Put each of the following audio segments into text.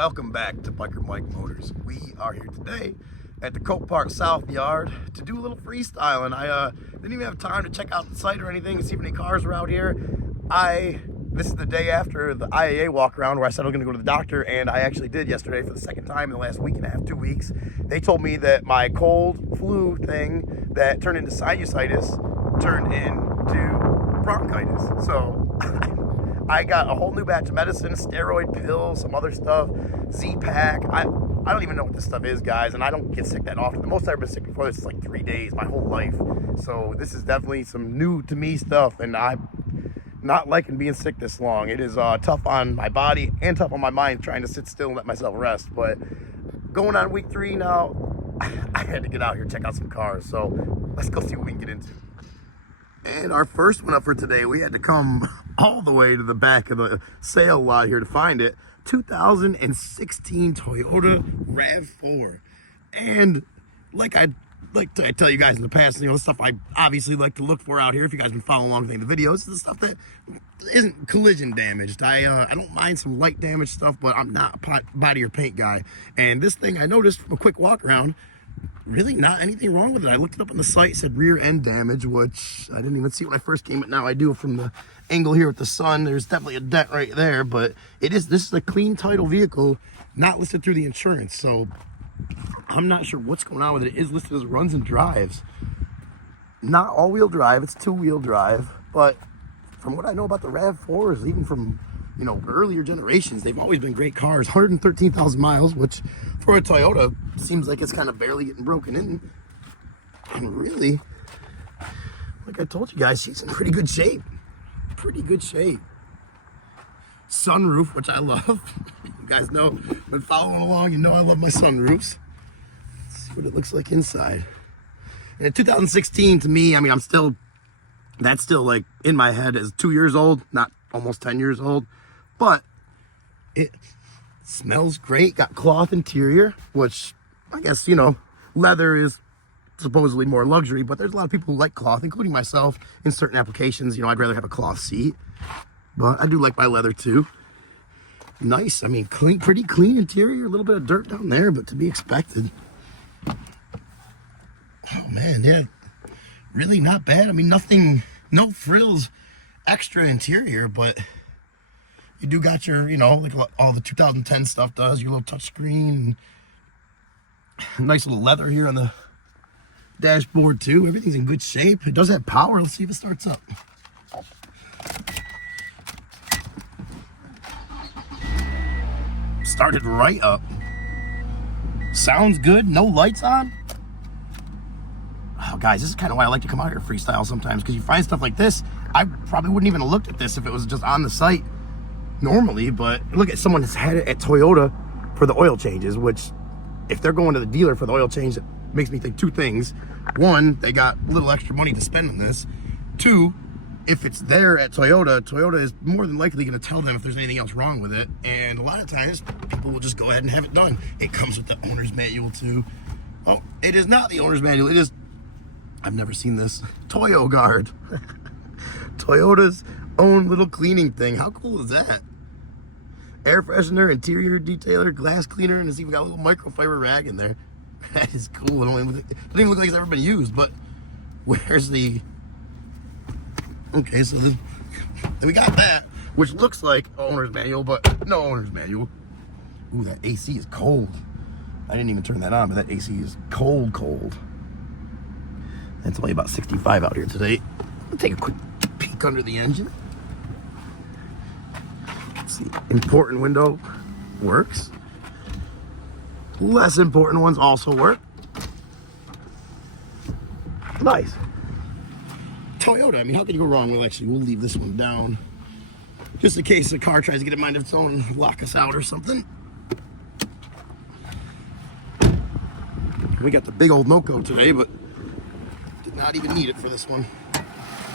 Welcome back to Biker Mike Motors. We are here today at the Cope Park South Yard to do a little freestyling. I didn't even have time to check out the site or anything and see if any cars were out here. This is the day after the IAA walk around where I said I was going to go to the doctor, and I actually did yesterday for the second time in the last week and a half, 2 weeks. They told me that my cold flu thing that turned into sinusitis turned into bronchitis. So I got a whole new batch of medicine, steroid pills, some other stuff, Z-Pack. I don't even know what this stuff is, guys, and I don't get sick that often. The most I've ever been sick before this is like 3 days, my whole life. So this is definitely some new to me stuff, and I'm not liking being sick this long. It is tough on my body and tough on my mind trying to sit still and let myself rest. But going on week 3 now, I had to get out here and check out some cars. So let's go see what we can get into. And our first one up for today, we had to come all the way to the back of the sale lot here to find it. 2016 Toyota RAV4. And like I tell you guys in the past, the stuff I obviously like to look for out here, if you guys been following along with the videos, the stuff that isn't collision damaged. I don't mind some light damage stuff, but I'm not a body or paint guy. And this thing, I noticed from a quick walk around, really not anything wrong with it. I looked it up on the site, said rear end damage, which I didn't even see when I first came, but now I do from the angle here with the sun. There's definitely a dent right there, but this is a clean title vehicle, not listed through the insurance, so I'm not sure what's going on with it. It is listed as runs and drives. Not all-wheel drive, it's two-wheel drive, but from what I know about the RAV4s, even from earlier generations, they've always been great cars. 113,000 miles, which for a Toyota seems like it's kind of barely getting broken in. And really, like I told you guys, she's in pretty good shape. Pretty good shape. Sunroof, which I love. You guys know, been following along, you know I love my sunroofs. Let's see what it looks like inside. And in 2016, to me, I mean, that's still like in my head as 2 years old, not almost 10 years old. But it smells great. Got cloth interior, which I guess, leather is supposedly more luxury, but there's a lot of people who like cloth, including myself in certain applications. I'd rather have a cloth seat, but I do like my leather too. Nice. I mean, clean, pretty clean interior. A little bit of dirt down there, but to be expected. Oh man, yeah, really not bad. I mean, nothing, no frills, extra interior, but you do got your, like all the 2010 stuff does, your little touch screen, nice little leather here on the dashboard too. Everything's in good shape. It does have power. Let's see if it starts up. Started right up. Sounds good. No lights on. Oh, guys, this is kind of why I like to come out here freestyle sometimes, because you find stuff like this. I probably wouldn't even have looked at this if it was just on the site normally, but look at someone that's had it at Toyota for the oil changes, which if they're going to the dealer for the oil change, it makes me think two things. One, they got a little extra money to spend on this. Two, if it's there at Toyota, Toyota is more than likely going to tell them if there's anything else wrong with it. And a lot of times, people will just go ahead and have it done. It comes with the owner's manual too. Oh, it is not the owner's manual. It is, I've never seen this, Toyo Guard. Toyota's own little cleaning thing. How cool is that? Air freshener, interior detailer, glass cleaner, and it's even got a little microfiber rag in there. That is cool. It doesn't even look like it's ever been used, but where's the... Okay, so then we got that, which looks like owner's manual, but no owner's manual. Ooh, that AC is cold. I didn't even turn that on, but that AC is cold, cold. It's only about 65 out here today. I'll take a quick peek under the engine. Let's see, important window works. Less important ones also work. Nice. Toyota, I mean, how can you go wrong? Well, actually, we'll leave this one down just in case the car tries to get a mind of its own and lock us out or something. We got the big old no-co today, but did not even need it for this one.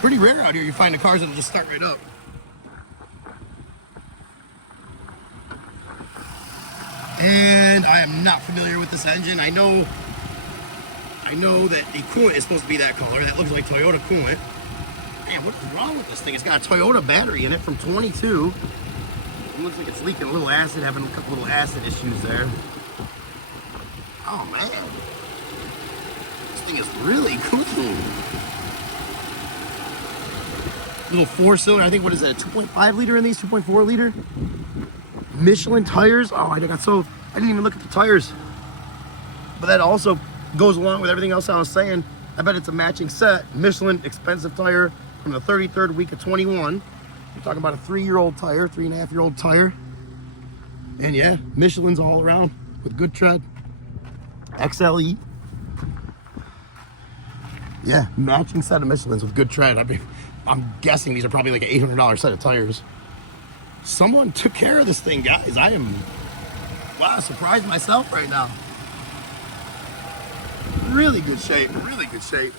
Pretty rare out here you find the cars that'll just start right up. And I am not familiar with this engine. I know that the coolant is supposed to be that color. That looks like Toyota coolant. Man, what is wrong with this thing? It's got a Toyota battery in it from 22. It looks like it's leaking a little acid, having a couple little acid issues there. Oh man, this thing is really cool. Little 4-cylinder, I think, what is that, a 2.5 liter in these, 2.4 liter? Michelin tires. Oh, I didn't even look at the tires. But that also goes along with everything else I was saying. I bet it's a matching set. Michelin expensive tire from the 33rd week of 21. We're talking about a 3-year-old tire, 3.5-year-old tire. And yeah, Michelin's all around with good tread. XLE. Yeah, matching set of Michelin's with good tread. I'm guessing these are probably like an $800 set of tires. Someone took care of this thing, guys. I am, wow, surprised myself right now. Really good shape, really good shape.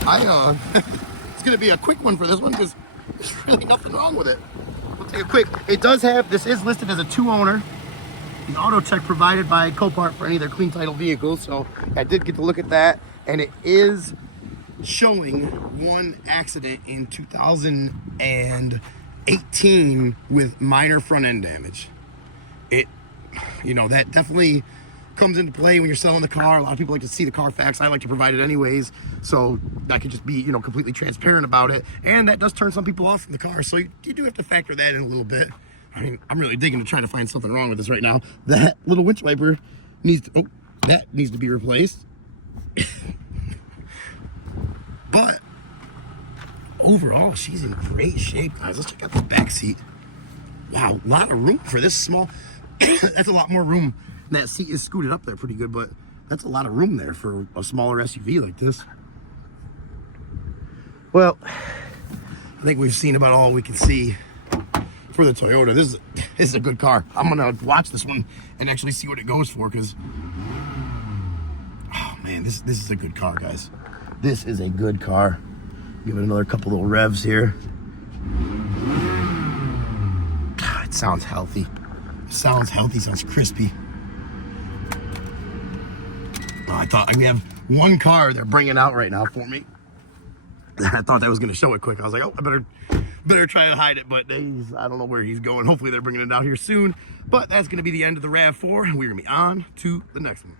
It's gonna be a quick one for this one because there's really nothing wrong with it. We'll take a quick, it does have, this is listed as a 2-owner. The auto check provided by Copart for any of their clean title vehicles. So I did get to look at that, and it is showing one accident in 2018 with minor front end damage. It, you know, that definitely comes into play when you're selling the car. A lot of people like to see the Carfax. I like to provide it anyways, so I could just be, you know, completely transparent about it. And that does turn some people off from the car, so you do have to factor that in a little bit. I mean, I'm really digging to try to find something wrong with this right now. That little winch wiper needs to, that needs to be replaced. But overall, she's in great shape, guys. Let's check out the back seat. Wow, a lot of room for this small. That's a lot more room. That seat is scooted up there pretty good, but that's a lot of room there for a smaller SUV like this. Well, I think we've seen about all we can see for the Toyota. This is a good car. I'm gonna watch this one and actually see what it goes for, because oh man, this is a good car, guys. This is a good car. Give it another couple little revs here. It sounds healthy. It sounds healthy, sounds crispy. Oh, I thought we have one car they're bringing out right now for me. I thought that was going to show it quick. I was like, oh, I better try to hide it, but I don't know where he's going. Hopefully they're bringing it out here soon. But that's going to be the end of the RAV4, and we're going to be on to the next one.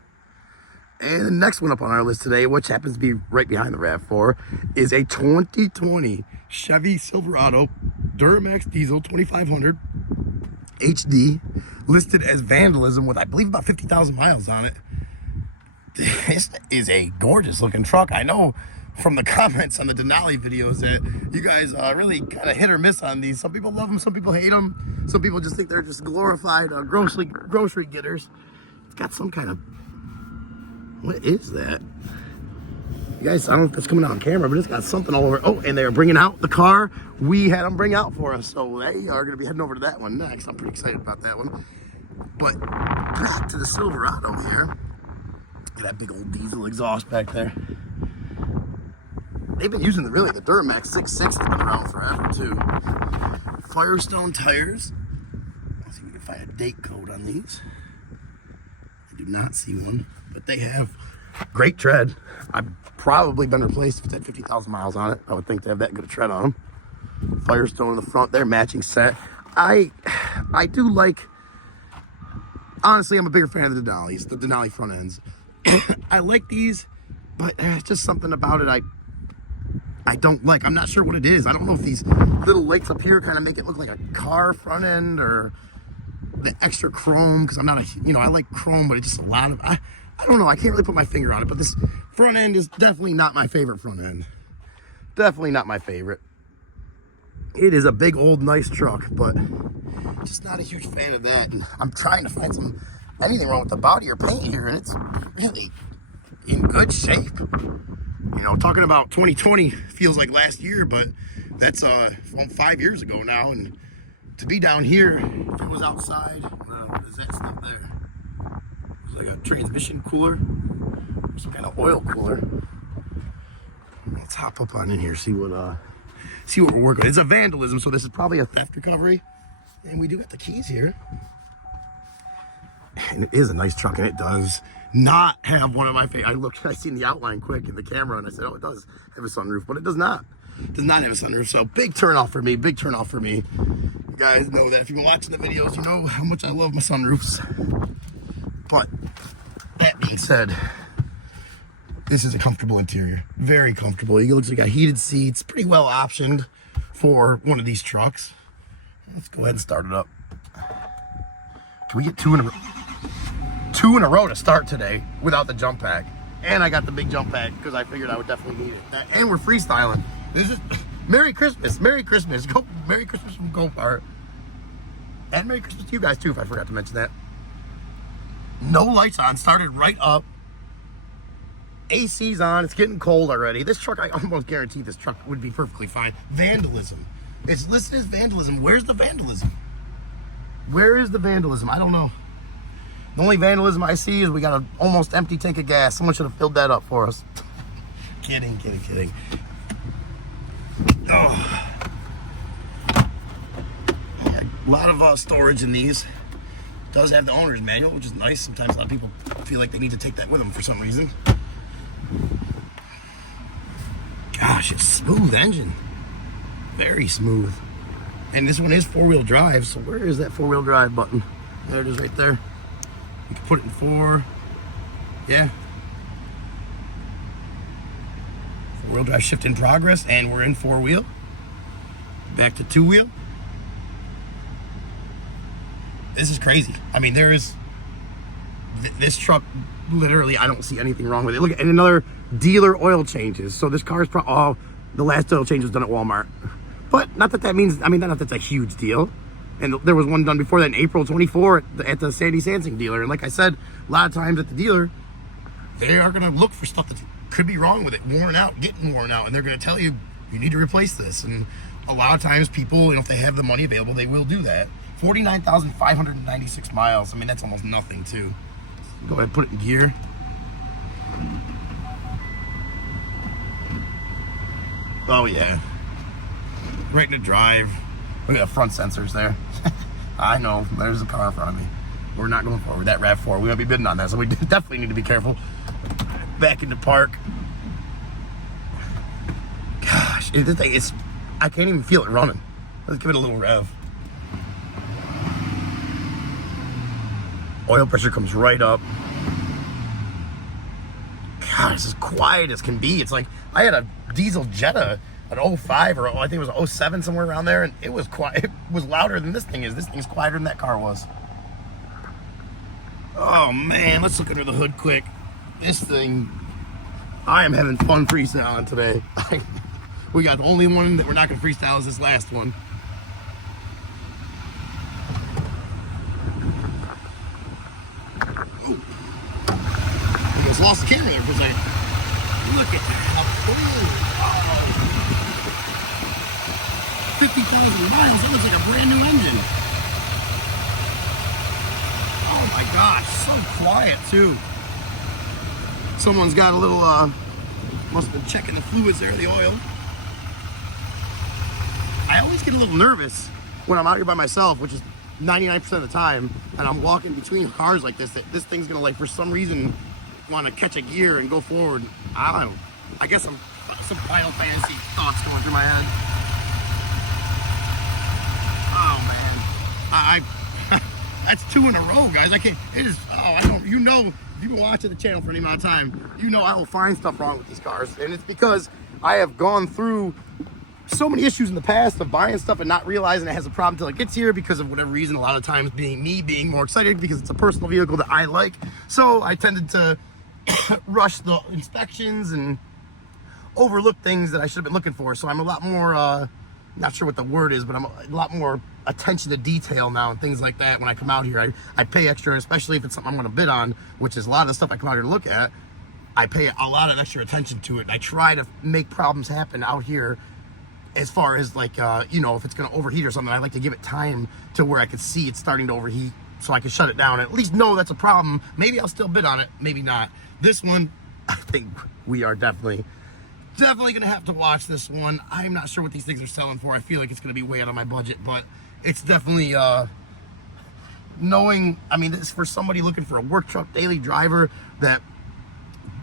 And the next one up on our list today, which happens to be right behind the RAV4, is a 2020 Chevy Silverado Duramax Diesel 2500 HD, listed as Vandalism with, I believe, about 50,000 miles on it. This is a gorgeous looking truck. I know from the comments on the Denali videos that you guys really kind of hit or miss on these. Some people love them, some people hate them. Some people just think they're just glorified grocery getters. It's got some kind of, what is that? You guys, I don't know if that's coming out on camera, but it's got something all over. Oh, and they're bringing out the car we had them bring out for us. So they are going to be heading over to that one next. I'm pretty excited about that one. But back to the Silverado here. That big old diesel exhaust back there. They've been using the Duramax 6.6 has been around forever too. Firestone tires. Let's see if we can find a date code on these. I do not see one, but they have great tread. I've probably been replaced if it's at 50,000 miles on it. I would think they have that good a tread on them. Firestone in the front there, matching set. I do like, honestly, I'm a bigger fan of the Denalis, the Denali front ends. I like these, but there's just something about it I don't like. I'm not sure what it is. I don't know if these little lights up here kind of make it look like a car front end, or the extra chrome, because I'm not I like chrome, but it's just a lot of, I don't know. I can't really put my finger on it, but this front end is definitely not my favorite front end. Definitely not my favorite. It is a big old nice truck, but just not a huge fan of that. And I'm trying to find anything wrong with the body or paint here, and it's really in good shape. You know, talking about 2020 feels like last year, but that's 5 years ago now. And to be down here, if it was outside, what is that stuff there? It's like a transmission cooler, some kind of oil cooler. Let's hop up on in here, see what we're working with. It's a Vandalism, so this is probably a theft recovery. And we do got the keys here. And it is a nice truck, and it does not have one of my favorite. I seen the outline quick in the camera and I said, oh, it does have a sunroof, but it does not. It does not have a sunroof. So big turn off for me. Big turn off for me. You guys know that if you've been watching the videos, you know how much I love my sunroofs. But that being said, this is a comfortable interior. Very comfortable. It looks like got heated seats. Pretty well optioned for one of these trucks. Let's go ahead and start it up. Can we get two in a row to start today without the jump pack? And I got the big jump pack because I figured I would definitely need it. And we're freestyling. This is Merry Christmas. Merry Christmas. Merry Christmas from Copart. And Merry Christmas to you guys too, if I forgot to mention that. No lights on. Started right up. AC's on. It's getting cold already. This truck, I almost guarantee this truck would be perfectly fine. Vandalism. It's listed as vandalism. Where's the vandalism? Where is the vandalism? I don't know. The only vandalism I see is we got an almost empty tank of gas. Someone should have filled that up for us. Kidding. Oh. Yeah, a lot of storage in these. Does have the owner's manual, which is nice. Sometimes a lot of people feel like they need to take that with them for some reason. Gosh, it's smooth engine. Very smooth. And this one is four-wheel drive, so where is that four-wheel drive button? There it is right there. You can put it in four. Yeah. Four-wheel drive shift in progress, and we're in four-wheel. Back to two-wheel. This is crazy. I mean, there is... This truck, literally, I don't see anything wrong with it. Look at, and another dealer oil changes. So this car is probably... the last oil change was done at Walmart. But not that means, I mean, not that that's a huge deal. And there was one done before that in April 24 at the Sandy Sansing dealer. And like I said, a lot of times at the dealer, they are going to look for stuff that could be wrong with it, worn out, getting worn out. And they're going to tell you, you need to replace this. And a lot of times people, you know, if they have the money available, they will do that. 49,596 miles. I mean, that's almost nothing too. Go ahead and put it in gear. Oh yeah. Right in the drive. Look at the front sensors there. I know, there's a car in front of me. We're not going forward. That RAV4, we're gonna be bidding on that, so we definitely need to be careful. Back into park. Gosh, this thing is, I can't even feel it running. Let's give it a little rev. Oil pressure comes right up. God, it's as quiet as can be. It's like, I had a diesel Jetta, an 05 or I think it was 07, somewhere around there, and it was quiet. It was louder than this thing is. This thing's quieter than that car was. Oh man, let's look under the hood quick. This thing, I am having fun freestyling today. We got the only one that we're not gonna freestyle is this last one. Ooh. We just lost the camera there for a second. Look at that, how cool. Oh. 50,000 miles, that looks like a brand new engine. Oh my gosh, so quiet too. Someone's got a little, must have been checking the fluids there, the oil. I always get a little nervous when I'm out here by myself, which is 99% of the time, and I'm walking between cars like this, that this thing's gonna, like, for some reason, want to catch a gear and go forward. I don't know. I guess some Final Fantasy thoughts going through my head. Oh man, I that's two in a row, guys. I can't. It is. Oh, I don't. You know, if you've been watching the channel for any amount of time, you know I will find stuff wrong with these cars, and it's because I have gone through so many issues in the past of buying stuff and not realizing it has a problem until it gets here because of whatever reason. A lot of times being more excited because it's a personal vehicle that I like. So I tended to rush the inspections and overlook things that I should have been looking for. So I'm a lot more, not sure what the word is, but I'm a lot more attention to detail now and things like that. When I come out here, I pay extra, especially if it's something I'm going to bid on, which is a lot of the stuff I come out here to look at. I pay a lot of extra attention to it. And I try to make problems happen out here. As far as like, you know, if it's going to overheat or something, I like to give it time to where I can see it's starting to overheat so I can shut it down and at least know that's a problem. Maybe I'll still bid on it, maybe not. This one, I think we are definitely going to have to watch this one. I'm not sure what these things are selling for. I feel like it's going to be way out of my budget, but it's definitely knowing, I mean, this is for somebody looking for a work truck, daily driver that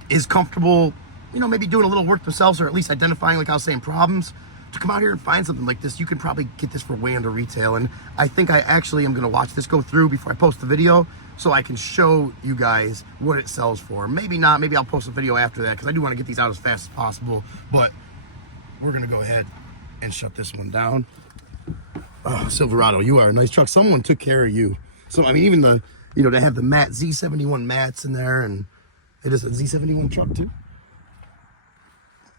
is comfortable, you know, maybe doing a little work themselves, or at least identifying, like I was saying, problems. To come out here and find something like this, you can probably get this for way under retail. And I think I actually am going to watch this go through before I post the video, so I can show you guys what it sells for. Maybe not, maybe I'll post a video after that, because I do want to get these out as fast as possible. But we're going to go ahead and shut this one down. Oh, Silverado, you are a nice truck. Someone took care of you. So, I mean, even the, you know, they have the matte Z71 mats in there, and it is a Z71 truck too.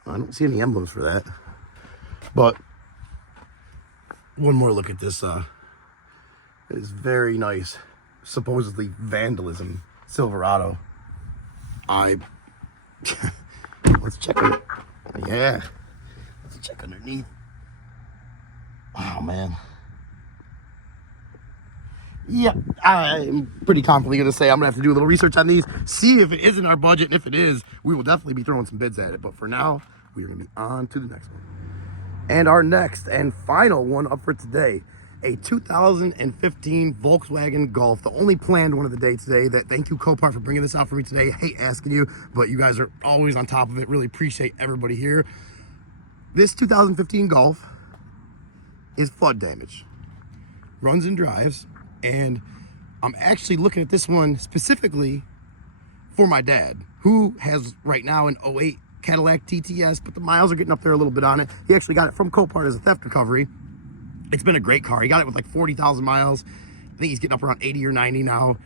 I don't see any emblems for that. But one more look at this. It is very nice. Supposedly vandalism Silverado. Let's check it. Yeah. Let's check underneath. Oh man. Yeah, I'm pretty confidently going to say I'm going to have to do a little research on these, see if it is in our budget, and if it is, we will definitely be throwing some bids at it. But for now, we are going to be on to the next one. And our next and final one up for today, a 2015 Volkswagen Golf, the only planned one of the day today. That thank you, Copart, for bringing this out for me today. I hate asking you, but you guys are always on top of it. Really appreciate everybody here. This 2015 Golf is flood damage, runs and drives, and I'm actually looking at this one specifically for my dad, who has right now an 08 Cadillac TTS, but the miles are getting up there a little bit on it. He actually got it from Copart as a theft recovery. It's been a great car. He got it with like 40,000 miles. I think he's getting up around 80 or 90 now,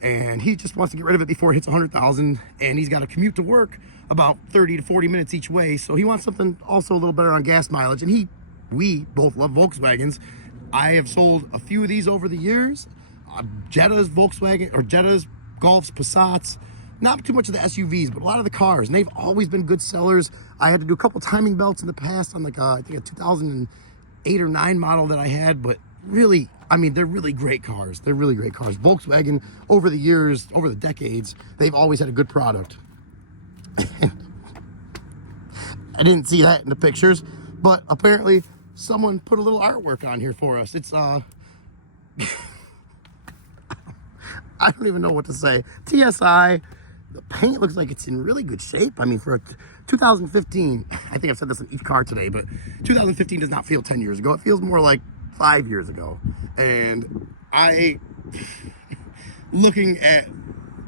and he just wants to get rid of it before it hits 100,000. And he's got to commute to work about 30 to 40 minutes each way, so he wants something also a little better on gas mileage. And we both love Volkswagens. I have sold a few of these over the years. Jettas, Volkswagen, or Jettas, Golfs, Passats. Not too much of the SUVs, but a lot of the cars, and they've always been good sellers. I had to do a couple timing belts in the past on like I think a 2008 or 9 model that I had, but really, I mean, they're really great cars. They're really great cars. Volkswagen, over the years, over the decades, they've always had a good product. I didn't see that in the pictures, but apparently someone put a little artwork on here for us. It's I don't even know what to say. TSI. The paint looks like it's in really good shape. I mean, for a 2015, I think I've said this in each car today, but 2015 does not feel 10 years ago. It feels more like 5 years ago. And looking at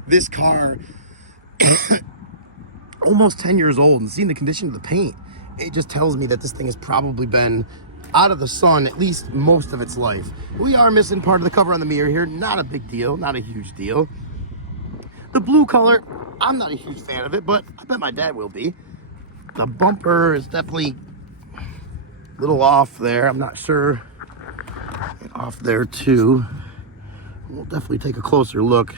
this car, almost 10 years old, and seeing the condition of the paint, it just tells me that this thing has probably been out of the sun at least most of its life. We are missing part of the cover on the mirror here. Not a big deal, not a huge deal. The blue color, I'm not a huge fan of it, but I bet my dad will be. The bumper is definitely a little off there. I'm not sure. Off there too. We'll definitely take a closer look.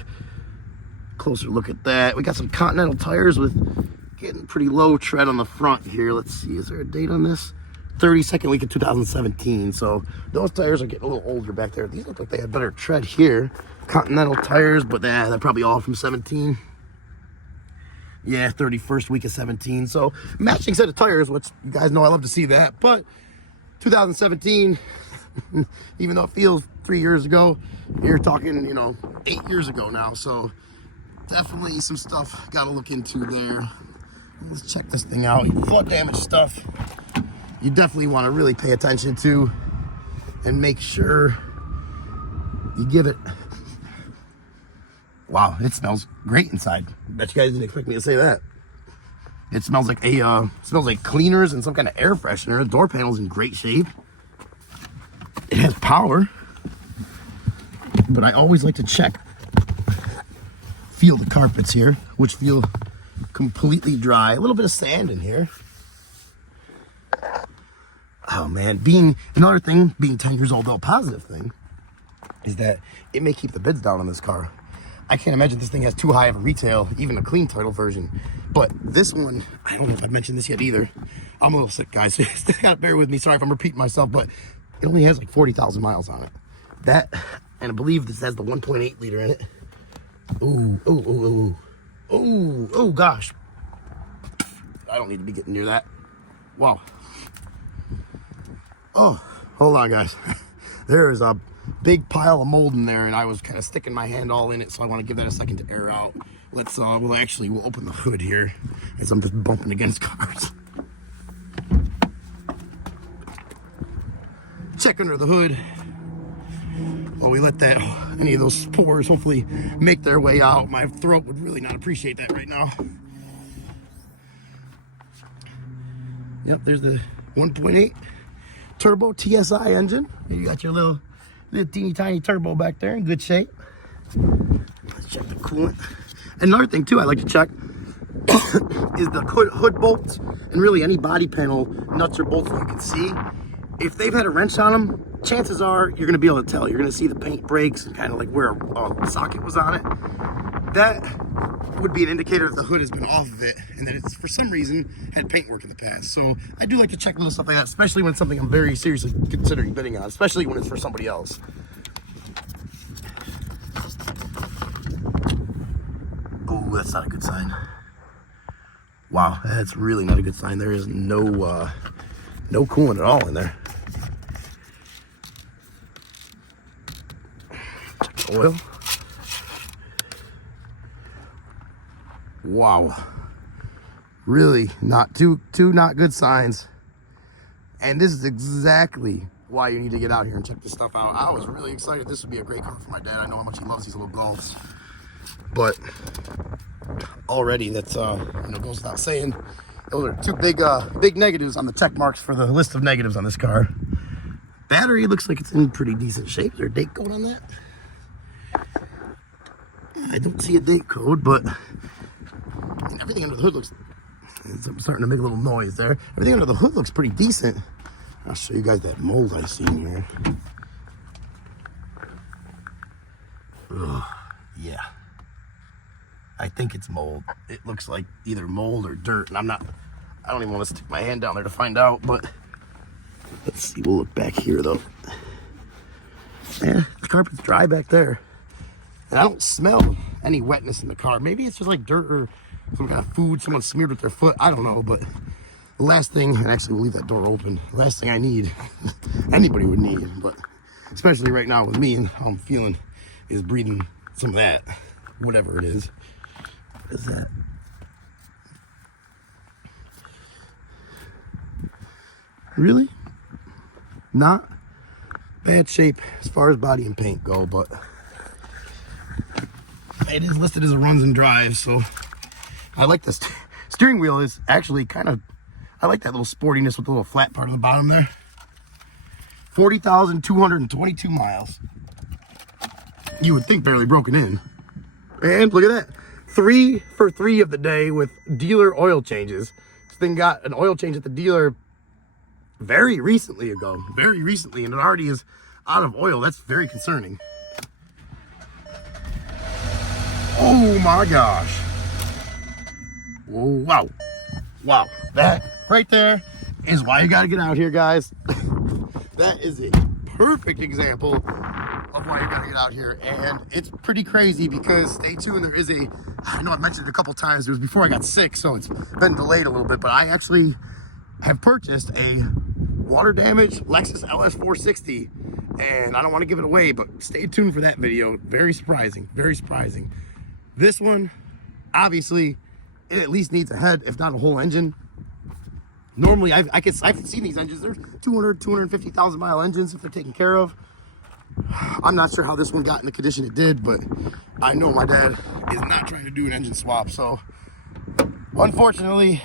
Closer look at that. We got some Continental tires with getting pretty low tread on the front here. Let's see, is there a date on this? 32nd week of 2017. So those tires are getting a little older back there. These look like they have better tread here. Continental tires, but they're probably all from 17. Yeah, 31st week of 17. So matching set of tires, which you guys know I love to see that. But 2017, even though it feels 3 years ago, you're talking, 8 years ago now. So definitely some stuff got to look into there. Let's check this thing out. Flood damage stuff, you definitely want to really pay attention to and make sure you give it. Wow, it smells great inside. Bet you guys didn't expect me to say that. It smells like smells like cleaners and some kind of air freshener. The door panel's in great shape. It has power, but I always like to feel the carpets here, which feel completely dry. A little bit of sand in here. Oh man, another thing, being 10 years old, though, positive thing is that it may keep the bids down on this car. I can't imagine this thing has too high of a retail, even a clean title version. But this one, I don't know if I've mentioned this yet either. I'm a little sick, guys, so you still gotta bear with me. Sorry if I'm repeating myself, but it only has like 40,000 miles on it. That, and I believe this has the 1.8 liter in it. Oh gosh. I don't need to be getting near that. Wow. Oh, hold on, guys. There is a big pile of mold in there, and I was kind of sticking my hand all in it, so I want to give that a second to air out. Let's, we'll open the hood here as I'm just bumping against cars. Check under the hood while we let that, any of those spores hopefully make their way out. My throat would really not appreciate that right now. Yep, there's the 1.8 turbo TSI engine. And you got your little teeny tiny turbo back there in good shape. Let's check the coolant. And another thing too I like to check is the hood bolts and really any body panel nuts or bolts that you can see. If they've had a wrench on them, chances are you're going to be able to tell. You're going to see the paint breaks and kind of like where a socket was on it. That would be an indicator that the hood has been off of it and that it's for some reason had paint work in the past. So I do like to check little stuff like that, especially when it's something I'm very seriously considering bidding on, especially when it's for somebody else. Oh, that's not a good sign. Wow, that's really not a good sign. There is no coolant at all in there. Check the oil. Wow, really not two not good signs. And this is exactly why you need to get out here and check this stuff out. I was really excited. This would be a great car for my dad. I know how much he loves these little Golfs, but already that's goes without saying. Those are two big negatives on the check marks for the list of negatives on this car. Battery looks like it's in pretty decent shape. Is there a date code on that? I don't see a date code, but everything under the hood looks, I'm starting to make a little noise there. Everything under the hood looks pretty decent. I'll show you guys that mold I see in here. Ugh, yeah. I think it's mold. It looks like either mold or dirt, and I don't even want to stick my hand down there to find out, but let's see. We'll look back here though. Yeah, the carpet's dry back there. And I don't smell any wetness in the car. Maybe it's just like dirt or some kind of food someone smeared with their foot. I don't know, but the last thing, and actually we'll leave that door open, the last thing I need, anybody would need, but especially right now with me and how I'm feeling, is breathing some of that, whatever it is. What is that? Really? Not bad shape as far as body and paint go, but it is listed as a runs and drives, so I like this. Steering wheel is actually kind of, I like that little sportiness with the little flat part of the bottom there. 40,222 miles. You would think barely broken in. And look at that. 3 for 3 of the day with dealer oil changes. This thing got an oil change at the dealer very recently, and it already is out of oil. That's very concerning. Oh my gosh. Wow. Wow. That right there is why you gotta get out here, guys. That is a perfect example of why you gotta get out here. And it's pretty crazy because, stay tuned, there is I know I've mentioned it a couple times, it was before I got sick, so it's been delayed a little bit, but I actually have purchased a water damage Lexus LS 460, and I don't want to give it away, but stay tuned for that video. Very surprising, very surprising. This one, obviously, it at least needs a head, if not a whole engine. Normally, I've seen these engines. They're 250,000 mile engines if they're taken care of. I'm not sure how this one got in the condition it did, but I know my dad is not trying to do an engine swap. So, unfortunately,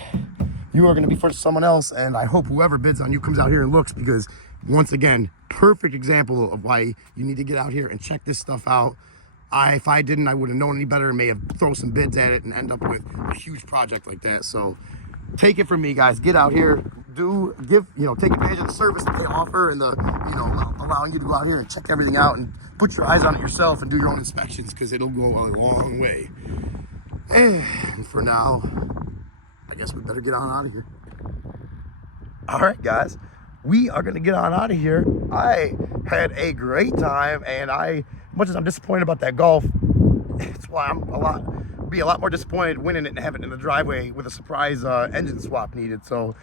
you are going to be for someone else, and I hope whoever bids on you comes out here and looks, because, once again, perfect example of why you need to get out here and check this stuff out. If I didn't, I wouldn't have known any better. May have thrown some bids at it and end up with a huge project like that. So take it from me, guys. Get out here, take advantage of the service that they offer, and the, allowing you to go out here and check everything out and put your eyes on it yourself and do your own inspections, because it'll go a long way. And for now, I guess we better get on out of here. All right, guys, we are going to get on out of here. I had a great time, and as much as I'm disappointed about that Golf, it's why I'm be a lot more disappointed winning it and having it in the driveway with a surprise engine swap needed. So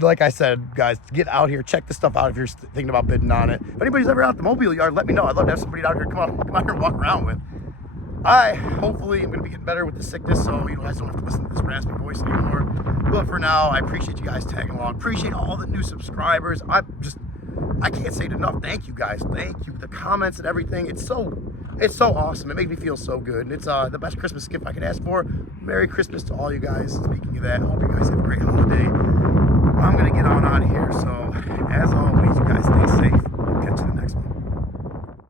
like I said, guys, get out here, check this stuff out if you're thinking about bidding on it. If anybody's ever out at the mobile yard, let me know. I'd love to have somebody out here come out here and walk around with. I hopefully am going to be getting better with the sickness, so you guys don't have to listen to this raspy voice anymore. But for now, I appreciate you guys tagging along. Appreciate all the new subscribers. I can't say it enough. Thank you guys. Thank you. The comments and everything. It's so awesome. It makes me feel so good. And it's the best Christmas gift I could ask for. Merry Christmas to all you guys. Speaking of that, I hope you guys have a great holiday.